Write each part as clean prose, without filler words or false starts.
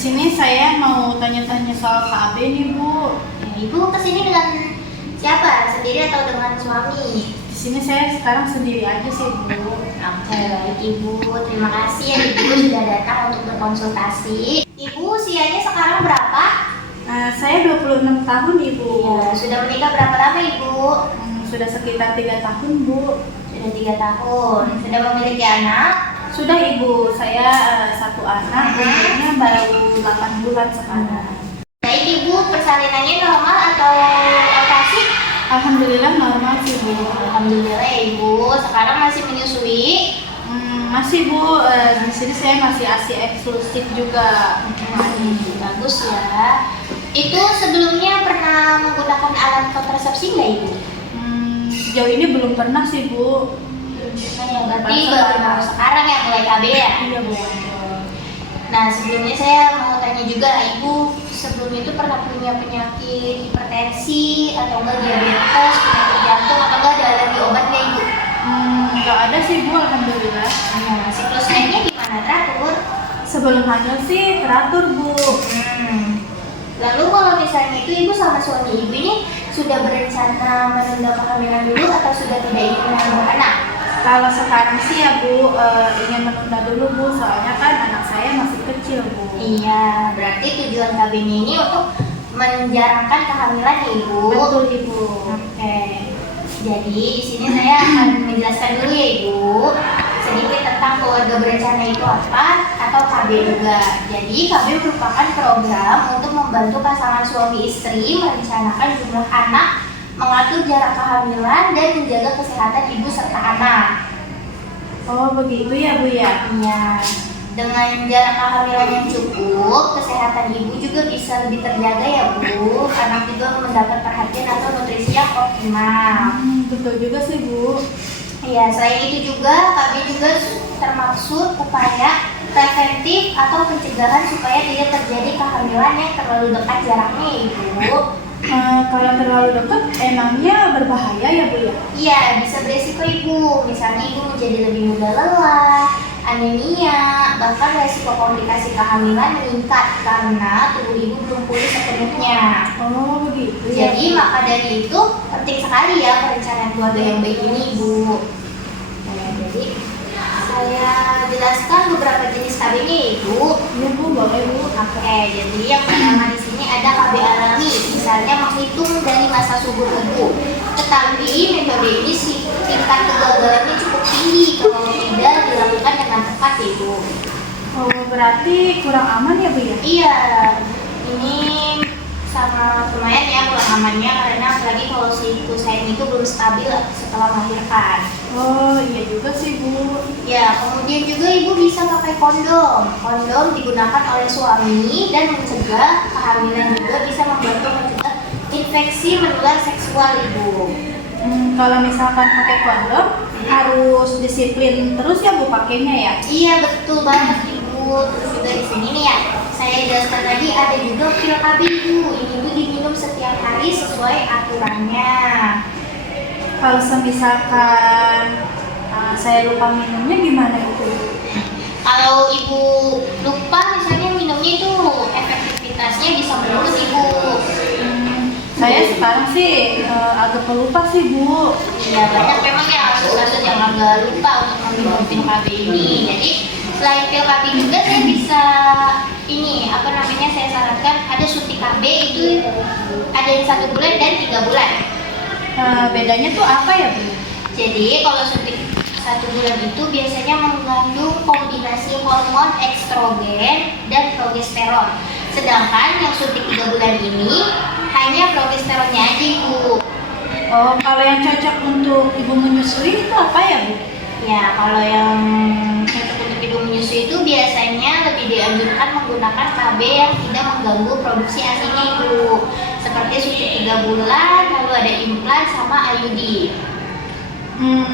sini saya mau tanya-tanya soal KB nih, Bu. Ya, Ibu kesini dengan siapa? Sendiri atau dengan suami? Di sini saya sekarang sendiri aja sih, Bu. Oke, baik Ibu. Terima kasih ya Ibu sudah datang untuk berkonsultasi. Ibu usianya sekarang berapa? Saya 26 tahun, Ibu. Ya, sudah menikah berapa lama Ibu? Sudah sekitar 3 tahun, Bu. Sudah 3 tahun. Sudah memiliki anak? Sudah, Ibu. Saya satu anak, umurnya baru 8 bulan sekarang. Baik Ibu, persalinannya normal atau operasi? Alhamdulillah normal sih, Bu. Alhamdulillah ya Ibu. Sekarang masih menyusui? Masih, Bu. Di sini saya masih ASI eksklusif juga. Bagus ya. Itu sebelumnya pernah menggunakan alat kontrasepsi nggak Ibu? Sejauh ini belum pernah sih, Bu. Ya, berarti baru mau sekarang ya mulai KB ya? Iya, Bu. Nah, sebelumnya saya mau tanya juga, Ibu sebelum itu pernah punya penyakit hipertensi atau enggak diabetes, penyakit jantung atau enggak ada alergi obat nggak Ibu? Nggak ada sih, Bu. Alhamdulillah. Nah, siklus haidnya gimana, teratur? Sebelum hamil sih teratur, Bu. Lalu kalau misalnya itu Ibu sama suami Ibu ini sudah berencana menunda kehamilan dulu atau sudah tidak ingin mengandung anak? Kalau sekarang sih ya, Bu, ingin menunda dulu, Bu. Soalnya kan anak saya masih kecil, Bu. Iya, berarti tujuan KB-nya ini untuk menjarangkan kehamilan Ibu. Betul, Ibu. Oke. Jadi di sini saya akan menjelaskan dulu ya Ibu sedikit tentang keluarga berencana itu apa atau KB juga. Jadi KB merupakan program untuk membantu pasangan suami istri merencanakan jumlah anak, mengatur jarak kehamilan dan menjaga kesehatan ibu serta anak. Oh, begitu ya, Bu ya? Iya. Dengan jarak kehamilan yang cukup, kesehatan ibu juga bisa lebih terjaga ya Bu. Anak juga mendapat perhatian atau nutrisi yang optimal. Betul juga sih, Bu. Iya, selain itu juga KB juga termaksud upaya preventif atau pencegahan supaya tidak terjadi kehamilan yang terlalu dekat jaraknya Ibu. Kalau terlalu dekat, emangnya berbahaya ya, Bu ya? Iya, bisa beresiko Ibu. Misalnya Ibu menjadi lebih mudah lelah, anemia, bahkan resiko komplikasi kehamilan meningkat karena tubuh Ibu belum pulih sepenuhnya. Oh, begitu ya. Jadi maka dari itu penting sekali ya perencanaan keluarga yang baik ini Ibu. Nah, jadi saya jelaskan beberapa jenis KB ini Ibu. Iya, Bu, boleh, Bu. Oke, jadi yang pertama di sini ada KB alami, misalnya menghitung dari masa subur Ibu. Tetapi metode ini tingkat kegagalannya cukup tinggi kalau tidak dilakukan dengan tepat Ibu. Oh, berarti kurang aman ya, Bu ya? Iya, ini sama lumayan ya kurang amannya karena apalagi kalau siklus haid itu belum stabil setelah melahirkan. Oh, iya juga sih, Bu. Ya, kemudian juga Ibu bisa pakai kondom. Kondom digunakan oleh suami dan mencegah kehamilan juga bisa membantu mencegah infeksi menular seksual Ibu. Kalau misalkan pakai kondom, harus disiplin terus ya, Bu, pakainya ya? Iya, betul banget Ibu. Terus juga di sini nih ya, saya jelaskan tadi ada juga pil KB Ibu. Ini Ibu diminum setiap hari sesuai aturannya. Kalau misalkan saya lupa minumnya gimana itu? Kalau Ibu lupa misalnya minumnya itu efektivitasnya bisa menurun Ibu. Saya sekarang sih agak pelupa sih, Bu. Ya banyak memang ya kasus-kasus yang agak lupa untuk meminum pil KB ini. Jadi selain pil KB juga saya bisa ini apa namanya saya sarankan ada suntik KB itu ada yang 1 bulan dan 3 bulan. Bedanya tuh apa ya, Bu? Jadi kalau suntik 1 bulan itu biasanya mengandung kombinasi hormon estrogen dan progesteron. Sedangkan yang suntik 3 bulan ini hanya progesteronnya aja Ibu. Oh, kalau yang cocok untuk ibu menyusui itu apa ya, Bu? Ya, kalau yang cocok untuk ibu menyusui itu biasanya lebih dianjurkan menggunakan KB yang tidak mengganggu produksi ASI-nya Ibu. Seperti suntik 3 bulan, lalu ada implan sama IUD.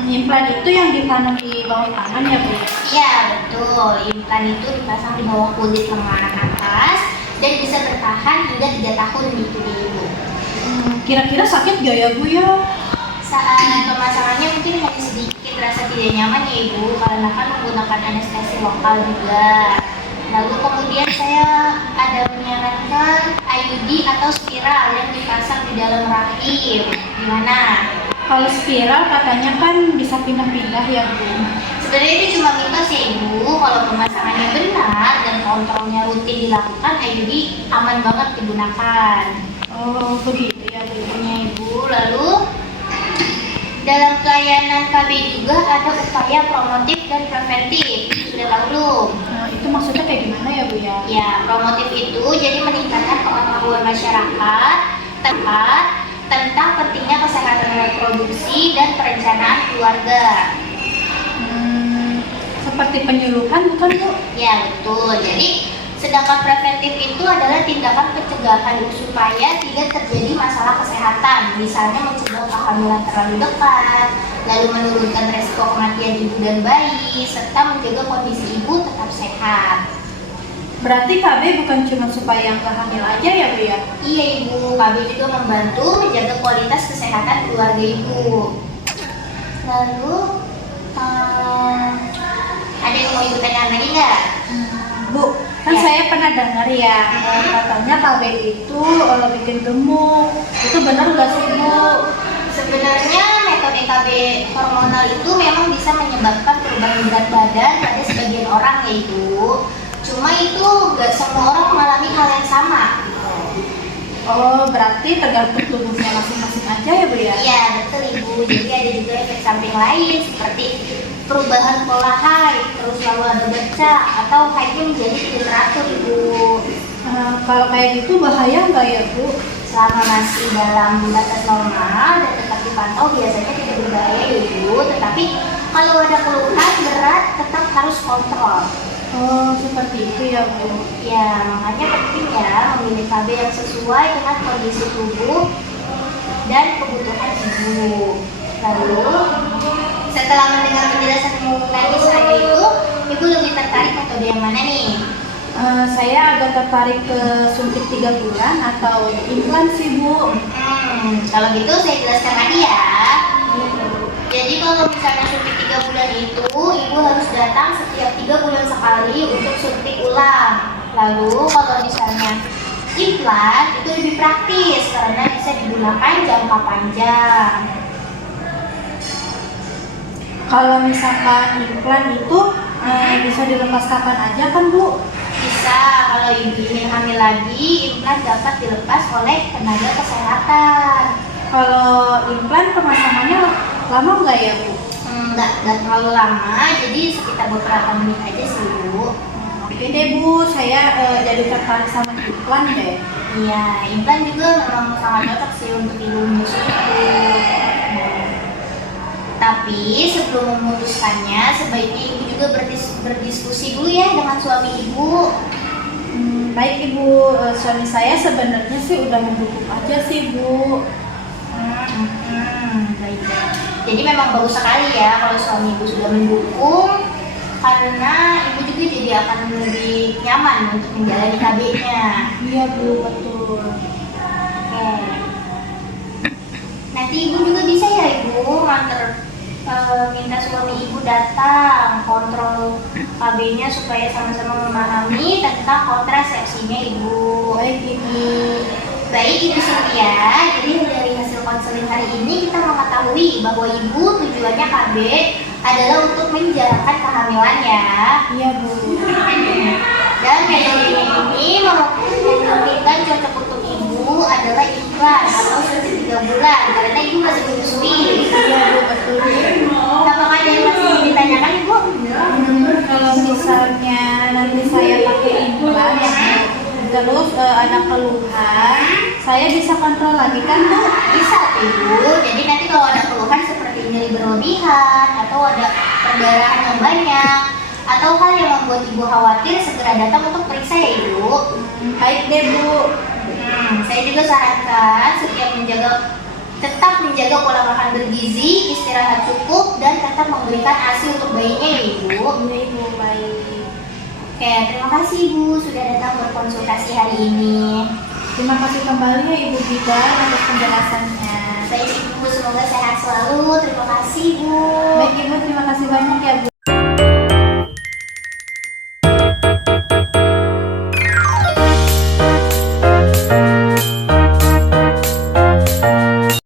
Implan itu yang ditanam di bawah tangan ya, Bu? Iya, betul. Implan itu dipasang di bawah kulit lengan atas dan bisa bertahan hingga 3 tahun gitu Ibu. Kira-kira sakit gak ya, Bu ya? Saat pemasangannya mungkin hanya sedikit rasa tidak nyaman ya Ibu, karena kan menggunakan anestesi lokal juga. Lalu kemudian saya ada menyarankan IUD atau spiral yang dipasang di dalam rahim. Gimana? Kalau spiral katanya kan bisa pindah-pindah ya Bu. Sebenarnya itu cuma mitos ya Ibu. Kalau pemasangannya benar dan kontrolnya rutin dilakukan, IUD aman banget digunakan. Oh begitu ya Bu. Ya Ibu. Lalu dalam pelayanan KB juga ada upaya promotif dan preventif. Sudah tahu belum? Nah, itu maksudnya kayak gimana ya Bu ya? Ya, promotif itu jadi meningkatkan pengetahuan masyarakat tentang pentingnya kesehatan reproduksi dan perencanaan keluarga. Seperti penyuluhan bukan Bu? Ya, betul. Jadi sedangkan preventif itu adalah tindakan pencegahan supaya tidak terjadi masalah kesehatan, misalnya mencegah kehamilan terlalu dekat, lalu menurunkan resiko kematian ibu dan bayi, serta menjaga kondisi ibu tetap sehat. Berarti KB bukan cuma supaya nggak hamil aja ya Bu ya? Iya Ibu, KB juga membantu menjaga kualitas kesehatan keluarga Ibu. Lalu, ada yang mau Ibu tanyakan lagi nggak? Bu, kan Ya. saya pernah dengar ya, katanya KB itu bikin gemuk. Itu benar nggak sih Bu? Sebenarnya metode KB hormonal itu memang bisa menyebabkan perubahan berat badan pada sebagian orang ya Ibu. Cuma itu nggak semua orang mengalami hal yang sama. Oh, berarti tergantung tubuhnya masing-masing aja ya Bu ya? Iya betul Ibu. Jadi ada juga efek samping lain seperti perubahan pola haid, terus lalu ada bercak atau haidnya menjadi tidak teratur Ibu. Kalau kayak gitu bahaya nggak ya Bu? Selama masih dalam batas normal dan tetap dipantau biasanya tidak berbahaya ya Ibu. Tetapi kalau ada keluhan berat tetap harus kontrol. Oh, seperti itu ya Bu. Ya, makanya penting ya memilih KB yang sesuai dengan kondisi tubuh dan kebutuhan ibu. Lalu, setelah mendengar penjelasan tadi saya itu, ibu lebih tertarik metode yang mana nih? Saya agak tertarik ke suntik 3 bulan atau implan sih Bu. Kalau gitu saya jelaskan lagi ya. Jadi kalau misalnya suntik 3 bulan itu, ibu harus datang setiap 3 bulan sekali untuk suntik ulang. Lalu kalau misalnya implan itu lebih praktis karena bisa digunakan jangka panjang. Kalau misalkan implan itu bisa dilepas kapan aja kan Bu? Bisa, kalau ibu ingin hamil lagi, implan dapat dilepas oleh tenaga kesehatan. Kalau implan pemasangannya lama nggak ya Bu? Nggak terlalu lama, jadi sekitar beberapa menit aja sih Bu. Oke deh Bu, saya jadi tertarik sama implan deh. Iya, implan juga memang sangat cocok sih untuk ibu menyusui Bu. Tapi sebelum memutuskannya, sebaiknya ibu juga berdiskusi dulu ya dengan suami ibu. Baik Ibu, suami saya sebenarnya sih udah mendukung aja sih Bu. Baik. Jadi memang bagus sekali ya kalau suami ibu sudah mendukung, karena ibu juga jadi akan lebih nyaman untuk menjalani KB-nya. Iya Bu, betul. Oke. Nanti ibu juga bisa ya ibu minta suami ibu datang kontrol KB-nya supaya sama-sama memahami tentang kontrasepsinya ibu. Baik Ibu. Baik Ibu Cynthia, jadi dari hasil konseling hari ini kita mengetahui bahwa ibu tujuannya KB adalah untuk menjalankan kehamilan ya. Iya Bu. Dan metode ini memungkinkan cocok untuk ibu adalah implan atau suntik 3 bulan karena ibu masih menyusui. Iya Bu, betul. Apakah ada yang masih ditanyakan ibu? Kalau misalnya nanti saya pakai implan ya terus ada keluhan, saya bisa kontrol lagi kan Bu? Bisa ibu. Jadi nanti kalau ada keluhan seperti nyeri berlebihan atau ada perdarahan yang banyak atau hal yang membuat ibu khawatir, segera datang untuk periksa ya ibu. Baik deh Bu. Saya juga sarankan tetap menjaga pola makan bergizi, istirahat cukup, dan tetap memberikan ASI untuk bayinya ya ibu. Iya Ibu, baik. Oke, terima kasih ibu sudah datang berkonsultasi hari ini. Terima kasih kembali ya Ibu Gita atas penjelasannya. Baik ibu, semoga sehat selalu. Terima kasih ibu. Baik Ibu, terima kasih banyak ya Bu.